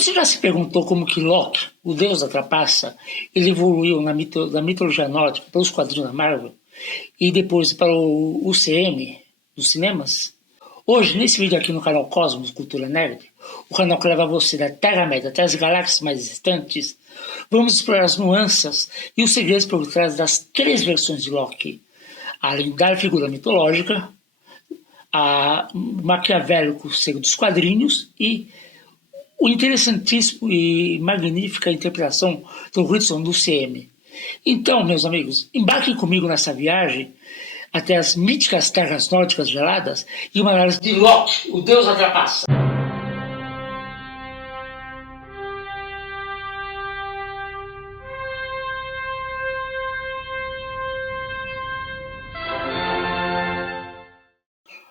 Você já se perguntou como que Loki, o deus da trapaça, ele evoluiu da mitologia nórdica pelos quadrinhos da Marvel e depois para o UCM, dos cinemas? Hoje, nesse vídeo aqui no canal Cosmos Cultura Nerd, o canal que leva você da Terra-média até as galáxias mais distantes, vamos explorar as nuances e os segredos por trás das três versões de Loki, a lendária figura mitológica, a maquiavélico ser dos quadrinhos e o interessantíssimo e magnífica interpretação do Whitson do CM. Então, meus amigos, embarquem comigo nessa viagem até as míticas terras nórdicas geladas e uma análise de Loki, o deus da trapaça.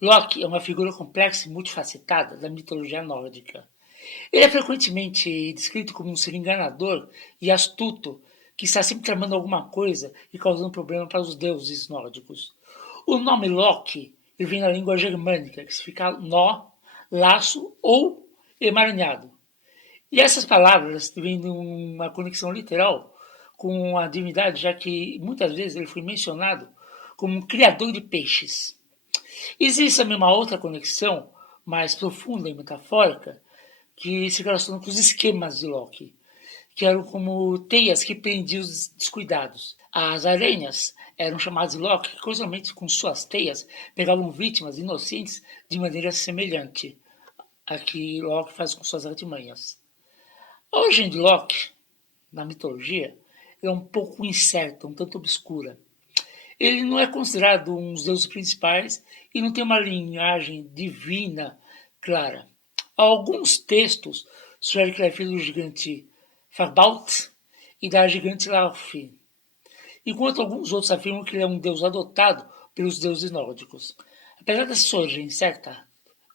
Loki é uma figura complexa e multifacetada da mitologia nórdica. Ele é frequentemente descrito como um ser enganador e astuto, que está sempre tramando alguma coisa e causando problema para os deuses nórdicos. O nome Loki ele vem da língua germânica, que significa nó, laço ou emaranhado. E essas palavras vêm de uma conexão literal com a divindade, já que muitas vezes ele foi mencionado como um criador de peixes. Existe também uma outra conexão mais profunda e metafórica que se relaciona com os esquemas de Loki, que eram como teias que prendiam os descuidados. As aranhas eram chamadas de Loki, que curiosamente com suas teias pegavam vítimas inocentes de maneira semelhante a que Loki faz com suas artimanhas. A origem de Loki, na mitologia, é um pouco incerta, um tanto obscura. Ele não é considerado um dos deuses principais e não tem uma linhagem divina clara. Alguns textos sugerem que ele é filho do gigante Farbalt e da gigante Laufey, enquanto alguns outros afirmam que ele é um deus adotado pelos deuses nórdicos. Apesar dessa sua origem incerta,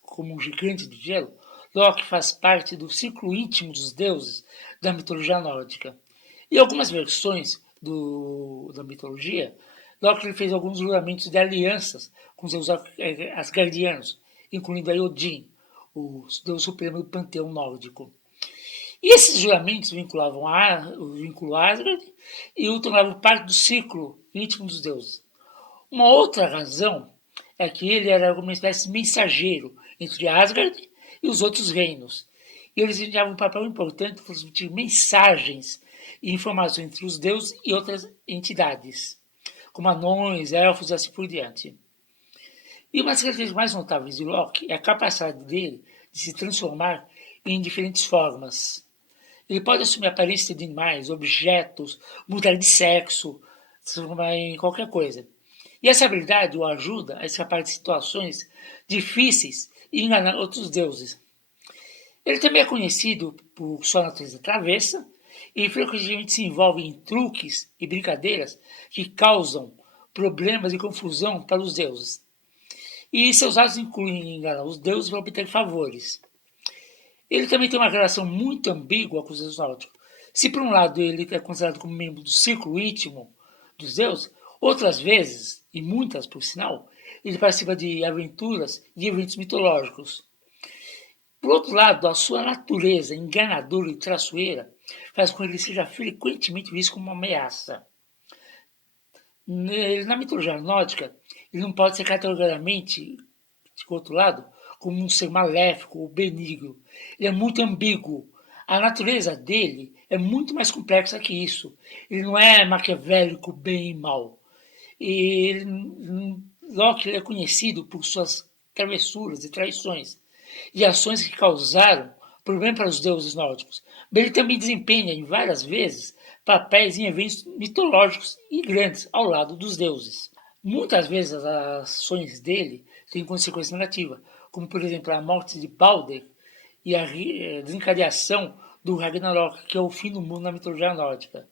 como um gigante de gelo, Loki faz parte do círculo íntimo dos deuses da mitologia nórdica. Em algumas versões da mitologia, Loki fez alguns juramentos de alianças com os deuses asgardianos, incluindo a Odin, o deus supremo do panteão nórdico. E esses juramentos vinculavam o vínculo Asgard e o tornavam parte do ciclo íntimo dos deuses. Uma outra razão é que ele era uma espécie de mensageiro entre Asgard e os outros reinos. E eles desempenhavam um papel importante para transmitir mensagens e informações entre os deuses e outras entidades, como anões, elfos e assim por diante. E uma das características mais notáveis de Loki é a capacidade dele de se transformar em diferentes formas. Ele pode assumir a aparência de animais, objetos, mudar de sexo, se transformar em qualquer coisa. E essa habilidade o ajuda a escapar de situações difíceis e enganar outros deuses. Ele também é conhecido por sua natureza travessa e frequentemente se envolve em truques e brincadeiras que causam problemas e confusão para os deuses. E seus atos incluem enganar os deuses para obter favores. Ele também tem uma relação muito ambígua com os deuses nórdicos. Se por um lado ele é considerado como membro do círculo íntimo dos deuses, outras vezes, e muitas por sinal, ele participa de aventuras e eventos mitológicos. Por outro lado, a sua natureza enganadora e traiçoeira faz com que ele seja frequentemente visto como uma ameaça. Na mitologia nórdica, ele não pode ser categoricamente, de outro lado, como um ser maléfico ou benigno. Ele é muito ambíguo. A natureza dele é muito mais complexa que isso. Ele não é maquiavélico, bem e mal. Loki é conhecido por suas travessuras e traições e ações que causaram problema para os deuses nórdicos. Mas ele também desempenha, em várias vezes, papéis em eventos mitológicos e grandes ao lado dos deuses. Muitas vezes as ações dele têm consequências negativas, como por exemplo a morte de Balder e a desencadeação do Ragnarok, que é o fim do mundo na mitologia nórdica.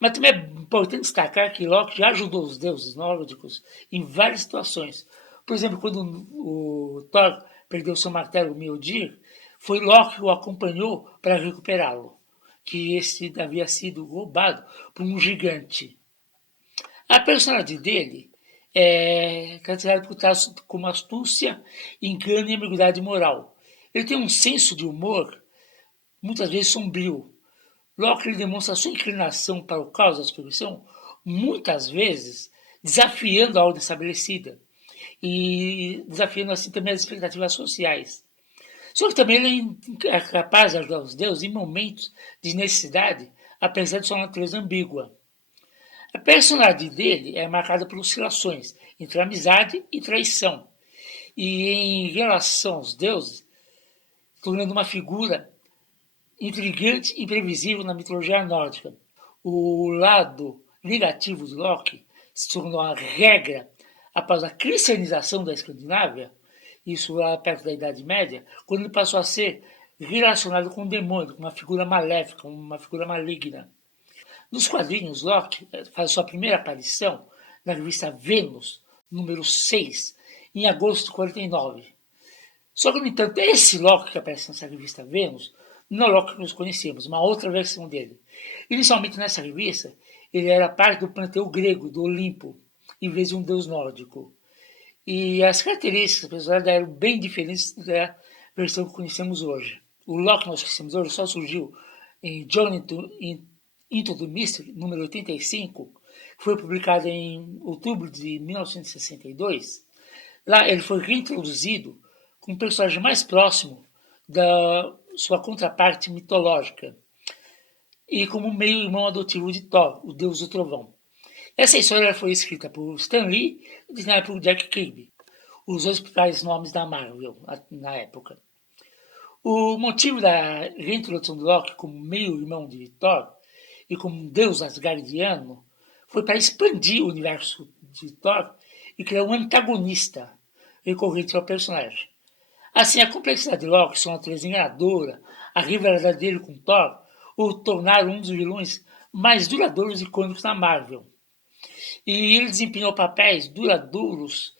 Mas também é importante destacar que Loki já ajudou os deuses nórdicos em várias situações. Por exemplo, quando o Thor perdeu seu martelo Mjolnir, foi Loki que o acompanhou para recuperá-lo, que esse havia sido roubado por um gigante. A personalidade dele é caracterizada por traços como astúcia, engano e ambiguidade moral. Ele tem um senso de humor muitas vezes sombrio. Locke ele demonstra sua inclinação para o caos da superstição, muitas vezes desafiando a ordem estabelecida e desafiando assim também as expectativas sociais. Só que também ele é capaz de ajudar os deuses em momentos de necessidade, apesar de sua natureza ambígua. A personalidade dele é marcada por oscilações entre amizade e traição, e em relação aos deuses, tornando uma figura intrigante e imprevisível na mitologia nórdica. O lado negativo de Loki se tornou a regra após a cristianização da Escandinávia, isso lá perto da Idade Média, quando ele passou a ser relacionado com o demônio, com uma figura maléfica, uma figura maligna. Nos quadrinhos, Loki faz sua primeira aparição na revista Vênus, número 6, em agosto de 49. Só que, no entanto, esse Loki que aparece nessa revista Vênus não é o Loki que nós conhecemos, uma outra versão dele. Inicialmente, nessa revista, ele era parte do panteão grego, do Olimpo, em vez de um deus nórdico. E as características pessoais eram bem diferentes da versão que conhecemos hoje. O Loki que nós conhecemos hoje só surgiu em Journey Into the Mystery, número 85, que foi publicado em outubro de 1962. Lá ele foi reintroduzido como um personagem mais próximo da sua contraparte mitológica e como meio-irmão adotivo de Thor, o deus do trovão. Essa história foi escrita por Stan Lee e desenhada por Jack Kirby, os dois principais nomes da Marvel na época. O motivo da reintrodução de Loki como meio-irmão de Thor e como um deus asgardiano foi para expandir o universo de Thor e criar um antagonista recorrente ao personagem. Assim, a complexidade de Loki, sua natureza enganadora, a rivalidade dele com Thor, o tornaram um dos vilões mais duradouros e icônicos da Marvel. E ele desempenhou papéis duradouros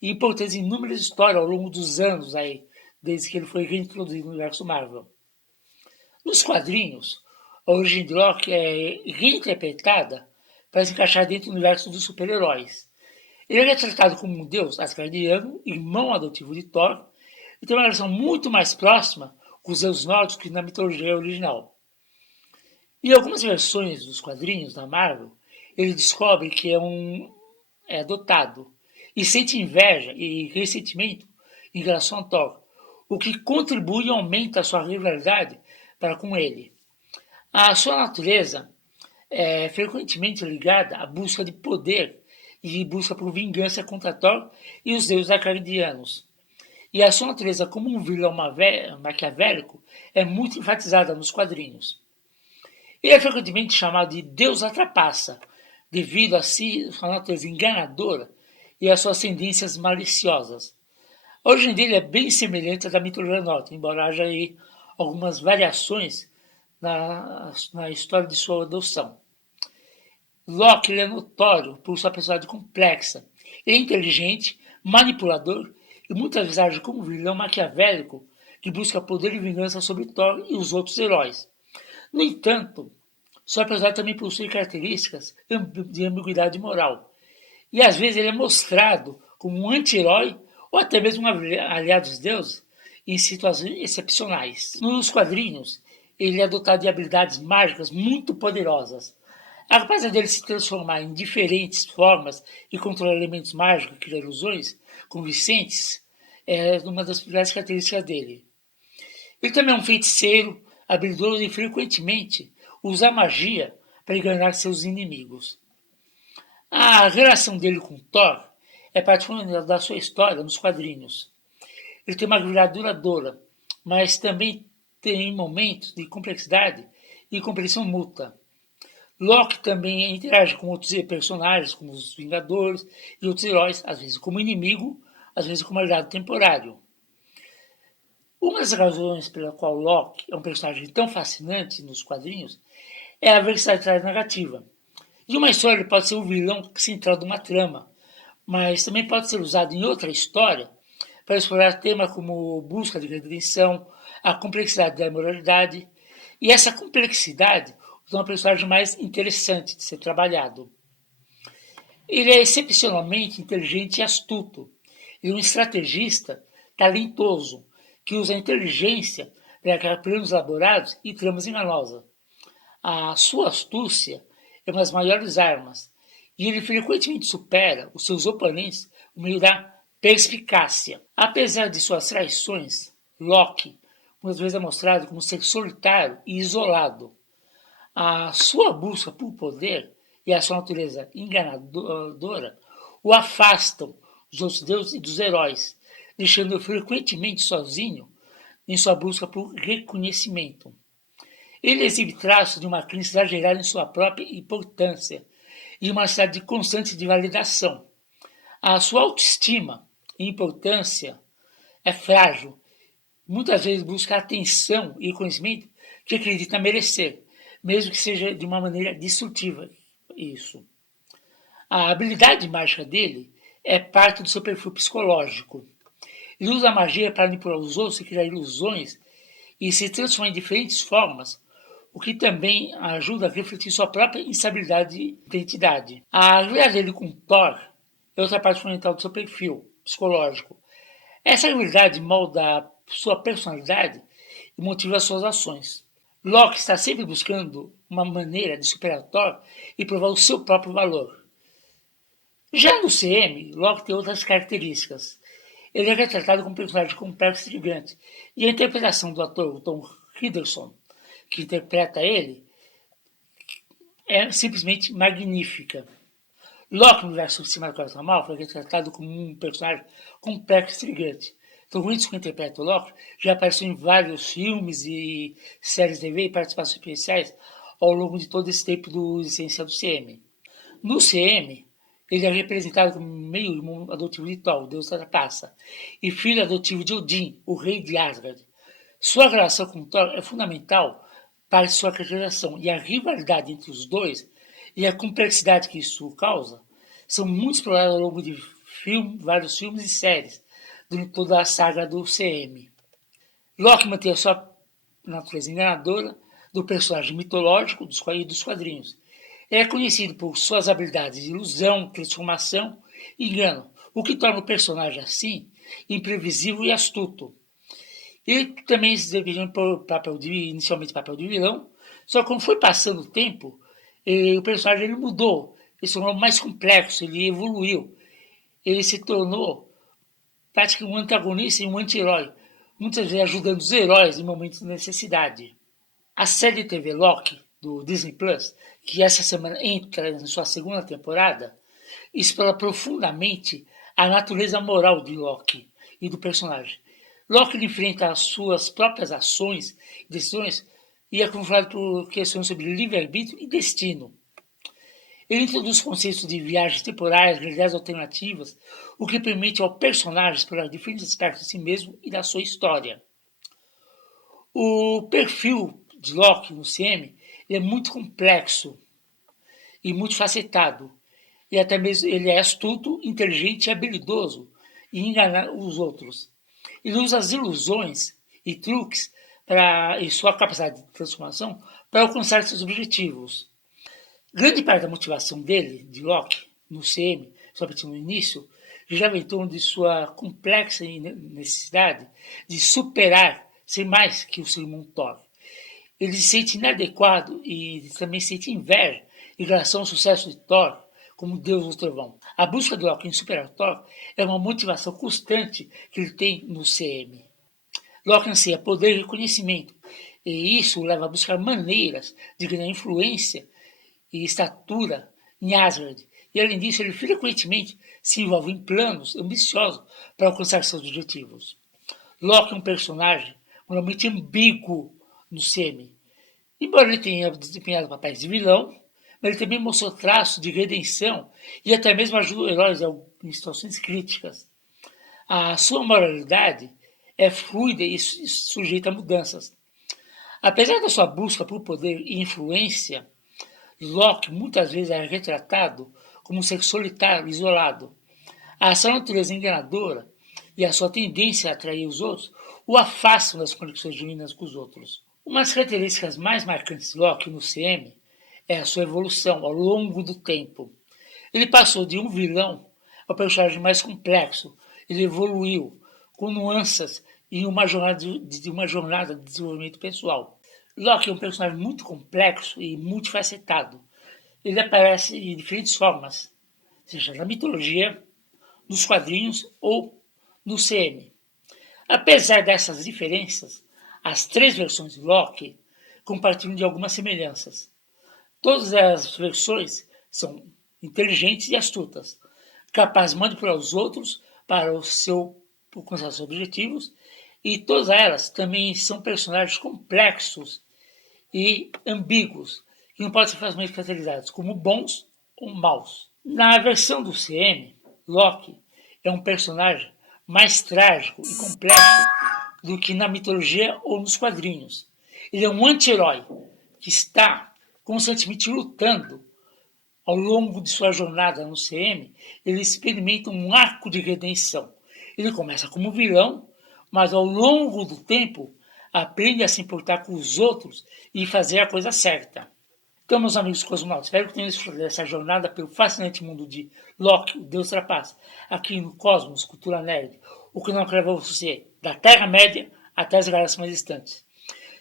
e importantes em inúmeras histórias ao longo dos anos, aí, desde que ele foi reintroduzido no universo Marvel. Nos quadrinhos, a origem de Loki é reinterpretada para se encaixar dentro do universo dos super-heróis. Ele é tratado como um deus asgardiano, irmão adotivo de Thor, e tem uma relação muito mais próxima com os deuses nórdicos que na mitologia original. Em algumas versões dos quadrinhos da Marvel, ele descobre que é adotado e sente inveja e ressentimento em relação a Thor, o que contribui e aumenta a sua rivalidade para com ele. A sua natureza é frequentemente ligada à busca de poder e busca por vingança contra Thor e os deuses acardianos. E a sua natureza como um vilão maquiavélico é muito enfatizada nos quadrinhos. Ele é frequentemente chamado de Deus Atrapaça, devido a sua natureza enganadora e às suas tendências maliciosas. A origem dele é bem semelhante à da mitologia nórdica, embora haja aí algumas variações na história de sua adoção. Loki ele é notório por sua personalidade complexa. Ele é inteligente, manipulador e muitas vezes age como vilão maquiavélico que busca poder e vingança sobre Thor e os outros heróis. No entanto, sua personalidade também possui características de ambiguidade moral. E às vezes ele é mostrado como um anti-herói ou até mesmo um aliado dos deuses em situações excepcionais. Nos quadrinhos, ele é dotado de habilidades mágicas muito poderosas. A capacidade dele se transformar em diferentes formas e controlar elementos mágicos e criar ilusões convincentes é uma das principais características dele. Ele também é um feiticeiro, habilidoso e frequentemente usa a magia para enganar seus inimigos. A relação dele com Thor é particular da sua história nos quadrinhos. Ele tem uma rivalidade duradoura, mas também tem momentos de complexidade e compreensão mútua. Loki também interage com outros personagens, como os Vingadores e outros heróis, às vezes como inimigo, às vezes como aliado temporário. Uma das razões pela qual Loki é um personagem tão fascinante nos quadrinhos é a versatilidade narrativa. Em uma história ele pode ser o vilão central de uma trama, mas também pode ser usado em outra história para explorar temas como busca de redenção, a complexidade da imoralidade, e essa complexidade torna o personagem mais interessante de ser trabalhado. Ele é excepcionalmente inteligente e astuto, e um estrategista talentoso que usa a inteligência para criar planos elaborados e tramas enganosas. A sua astúcia é uma das maiores armas, e ele frequentemente supera os seus oponentes no meio da perspicácia. Apesar de suas traições, Loki muitas vezes é mostrado como um ser solitário e isolado. A sua busca por poder e a sua natureza enganadora o afastam dos outros deuses e dos heróis, deixando-o frequentemente sozinho em sua busca por reconhecimento. Ele exibe traços de uma crença exagerada em sua própria importância e uma necessidade constante de validação. A sua autoestima e importância é frágil. Muitas vezes busca atenção e reconhecimento que acredita merecer, mesmo que seja de uma maneira destrutiva. Isso. A habilidade mágica dele é parte do seu perfil psicológico. Ele usa a magia para manipular os outros e criar ilusões e se transforma em diferentes formas, o que também ajuda a refletir sua própria instabilidade de identidade. A rivalidade dele com Thor é outra parte fundamental do seu perfil psicológico. Essa rivalidade molda a sua personalidade e motiva suas ações. Loki está sempre buscando uma maneira de superar Thor e provar o seu próprio valor. Já no CM, Loki tem outras características. Ele é retratado como um personagem complexo e gigante, e a interpretação do ator Tom Hiddleston, que interpreta ele, é simplesmente magnífica. Loki, no universo cinematográfico, foi retratado como um personagem complexo e gigante. Tom Hiddleston, que interpreta o Loki, já apareceu em vários filmes e séries de TV e participações especiais ao longo de todo esse tempo do existência do CM. No CM, ele é representado como meio-irmão adotivo de Thor, o deus da trapaça, e filho adotivo de Odin, o rei de Asgard. Sua relação com Thor é fundamental para sua caracterização, e a rivalidade entre os dois e a complexidade que isso causa são muito exploradas ao longo de vários filmes e séries, durante toda a saga do CM. Loki mantém a sua natureza enganadora do personagem mitológico e dos quadrinhos. É conhecido por suas habilidades de ilusão, transformação e engano, o que torna o personagem assim imprevisível e astuto. Ele também se desempenhou inicialmente papel de vilão, só que como foi passando o tempo, o personagem ele mudou, ele se tornou mais complexo, ele evoluiu, ele se tornou praticamente um antagonista e um anti-herói, muitas vezes ajudando os heróis em momentos de necessidade. A série de TV Loki, do Disney Plus, que essa semana entra na sua segunda temporada, explora profundamente a natureza moral de Loki e do personagem. Loki enfrenta as suas próprias ações e decisões e é confrontado por questões sobre livre-arbítrio e destino. Ele introduz conceitos de viagens temporais, realidades alternativas, o que permite ao personagem explorar diferentes aspectos de si mesmo e da sua história. O perfil de Loki no CM é muito complexo e multifacetado. E até mesmo ele é astuto, inteligente e habilidoso em enganar os outros. Ele usa as ilusões e truques e sua capacidade de transformação para alcançar seus objetivos. Grande parte da motivação dele, de Loki, no CM, somente no início, girava em torno de sua complexa necessidade de superar, ser mais que o seu irmão Thor. Ele se sente inadequado e também sente inveja em relação ao sucesso de Thor como Deus do Trovão. A busca de Loki em superar Thor é uma motivação constante que ele tem no CM. Loki anseia poder e reconhecimento, e isso o leva a buscar maneiras de ganhar influência e estatura em Asgard. E além disso, ele frequentemente se envolve em planos ambiciosos para alcançar seus objetivos. Loki é um personagem normalmente ambíguo no CM. Embora ele tenha desempenhado papéis de vilão, mas ele também mostrou traços de redenção e até mesmo ajudou heróis em situações críticas. A sua moralidade é fluida e sujeita a mudanças. Apesar da sua busca por poder e influência, Loki muitas vezes é retratado como um ser solitário, isolado. A sua natureza enganadora e a sua tendência a atrair os outros o afastam das conexões genuínas com os outros. Uma das características mais marcantes de Loki no CM é a sua evolução ao longo do tempo. Ele passou de um vilão ao personagem mais complexo. Ele evoluiu com nuances em uma jornada de desenvolvimento pessoal. Loki é um personagem muito complexo e multifacetado. Ele aparece de diferentes formas, seja na mitologia, nos quadrinhos ou no CM. Apesar dessas diferenças, as três versões de Loki compartilham de algumas semelhanças. Todas as versões são inteligentes e astutas, capazes de manipular os outros para alcançar seus objetivos, e todas elas também são personagens complexos e ambíguos, que não podem ser facilmente caracterizados como bons ou maus. Na versão do CM, Loki é um personagem mais trágico e complexo do que na mitologia ou nos quadrinhos. Ele é um anti-herói que está constantemente lutando. Ao longo de sua jornada no CM, ele experimenta um arco de redenção. Ele começa como vilão, mas ao longo do tempo aprende a se importar com os outros e fazer a coisa certa. Então, meus amigos cosmonautas, espero que tenham desfrutado dessa jornada pelo fascinante mundo de Loki, o Deus Trapaça, aqui no Cosmos Cultura Nerd, o canal que leva você da Terra-média até as galáxias mais distantes.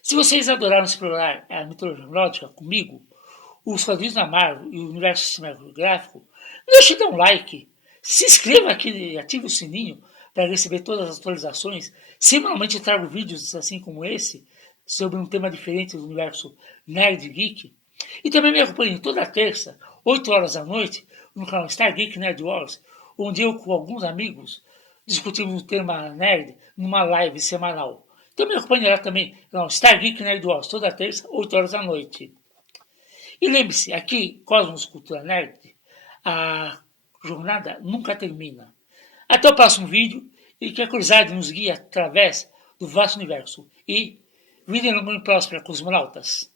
Se vocês adoraram explorar a mitologia nórdica comigo, os quadrinhos da Marvel e o universo cinematográfico, não deixe de dar um like, se inscreva aqui e ative o sininho para receber todas as atualizações. Semanalmente eu trago vídeos assim como esse, sobre um tema diferente do universo nerd geek. E também me acompanhe toda terça, 8 horas da noite, no canal Star Geek Nerd Wars, onde eu com alguns amigos discutimos o tema nerd numa live semanal. Então me acompanhará também no canal Star Geek Nerd Wars, toda terça, 8 horas da noite. E lembre-se, aqui, Cosmos Cultura Nerd, a jornada nunca termina. Até o próximo vídeo e que a curiosidade nos guie através do vasto universo. E vida longa e próspera, cosmonautas!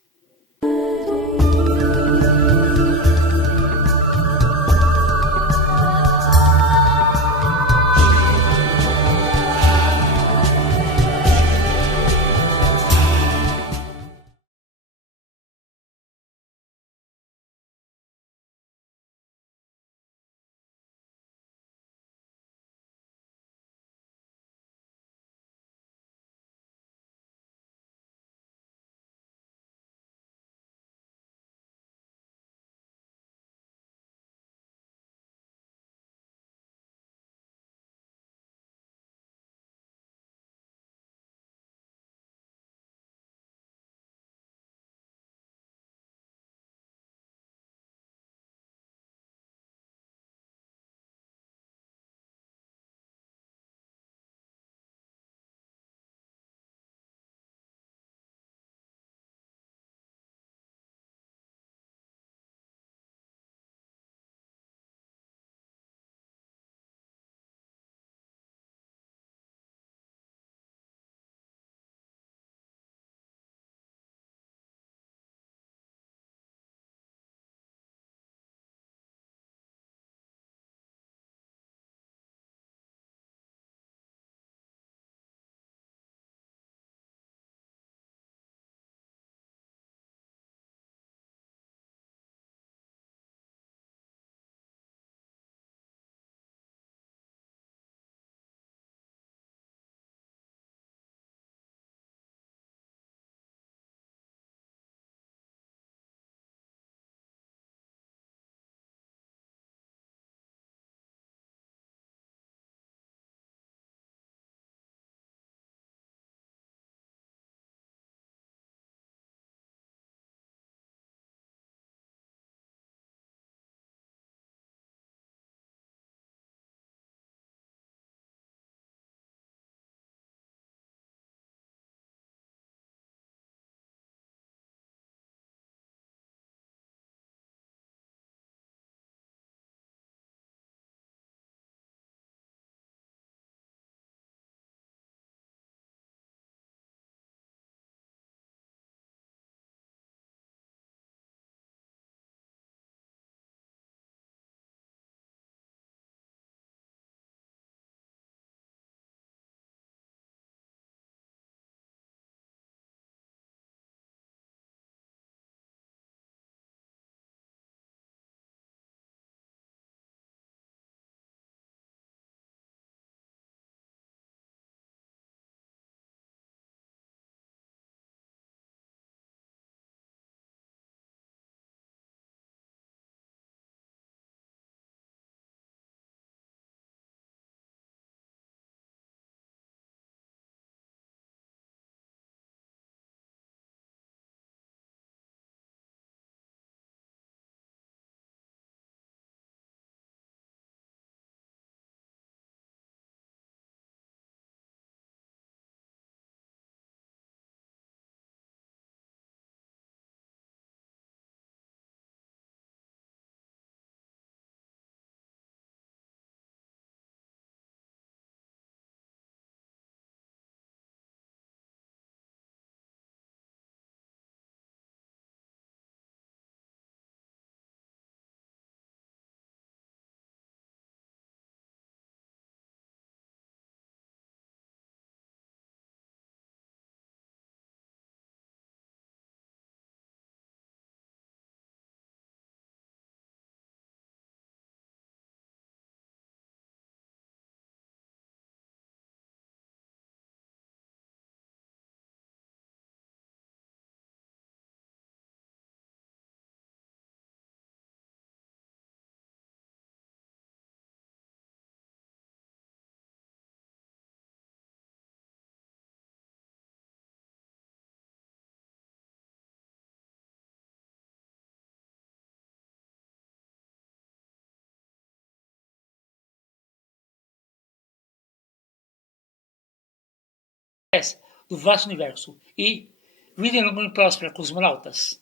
do vasto universo. E vida longa e próspera, cosmonautas.